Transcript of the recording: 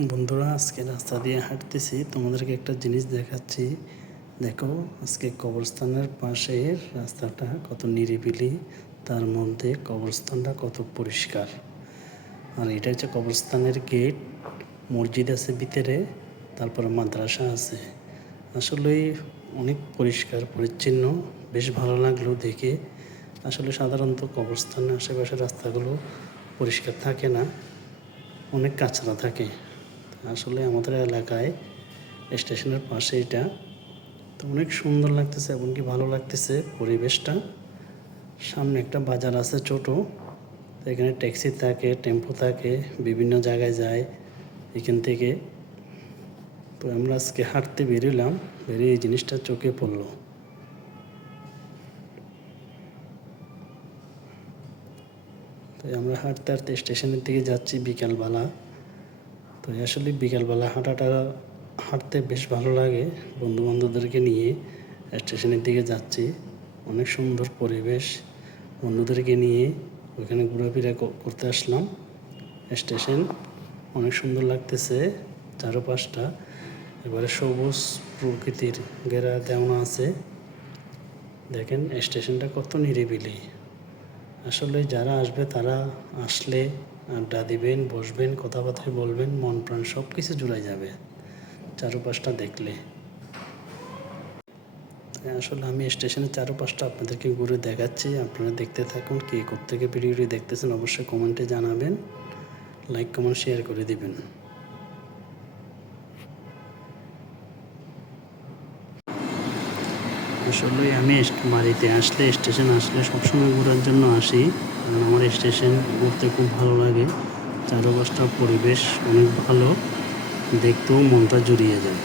বন্ধুরা, আজকে রাস্তা দিয়ে হাঁটতেছি, তোমাদেরকে একটা জিনিস দেখাচ্ছি। দেখো, আজকে কবরস্থানের পাশের রাস্তাটা কত নিরিবিলি, তার মধ্যে কবরস্থানটা কত পরিষ্কার। আর এটা হচ্ছে কবরস্থানের গেট। মসজিদ আছে ভিতরে, তারপরে মাদ্রাসা আছে। আসলেই অনেক পরিষ্কার পরিচ্ছন্ন, বেশ ভালো লাগলো দেখে। আসলে সাধারণত কবরস্থানের আশেপাশের রাস্তাগুলো পরিষ্কার থাকে না, অনেক কাঁচরা থাকে। আসলে আমাদের এলাকায় স্টেশনের পাশে এটা, তো অনেক সুন্দর লাগতেছে এবং কি ভালো লাগতেছে পরিবেশটা। সামনে একটা বাজার আছে ছোট, তো এখানে ট্যাক্সি থাকে, টেম্পো থাকে, বিভিন্ন জায়গায় যায় এখান থেকে। তো আমরা আজকে হাঁটতে বেরোলাম, বেরিয়ে এই জিনিসটা চোখে পড়লো। তো আমরা হাঁটতে হাঁটতে স্টেশনের দিকে যাচ্ছি বিকালবেলা। তো আসলে বিকালবেলা হাঁটতে বেশ ভালো লাগে। বন্ধুবান্ধবদেরকে নিয়ে স্টেশনের দিকে যাচ্ছি, অনেক সুন্দর পরিবেশ। বন্ধুদেরকে নিয়ে ওইখানে ঘোরাফেরা করতে আসলাম। স্টেশন অনেক সুন্দর লাগতেছে, চারপাশটা এবারে সবুজ প্রকৃতির ঘেরা দেওয়া আছে। দেখেন স্টেশনটা কত নিরিবিলি। আসলে যারা আসবে তারা আসলে আড্ডা দিবেন, বসবেন, কথাবার্তা বলবেন, মন প্রাণ সব কিছু জুড়াই যাবে চারপাশটা দেখলে। আসলে আমি স্টেশনের চারপাশটা আপনাদেরকে ঘুরে দেখাচ্ছি, আপনারা দেখতে থাকুন। কে কোত্থেকে ভিডিওটি দেখতেছেন অবশ্যই কমেন্টে জানাবেন, লাইক কমেন্ট শেয়ার করে দিবেন। আসলে আমি বাড়িতে আসলে, স্টেশন আসলে সবসময় ঘোরার জন্য আসি, কারণ আমার স্টেশন ঘুরতে খুব ভালো লাগে। চারপাশটা পরিবেশ অনেক ভালো, দেখতেও মনটা জুড়িয়ে যায়।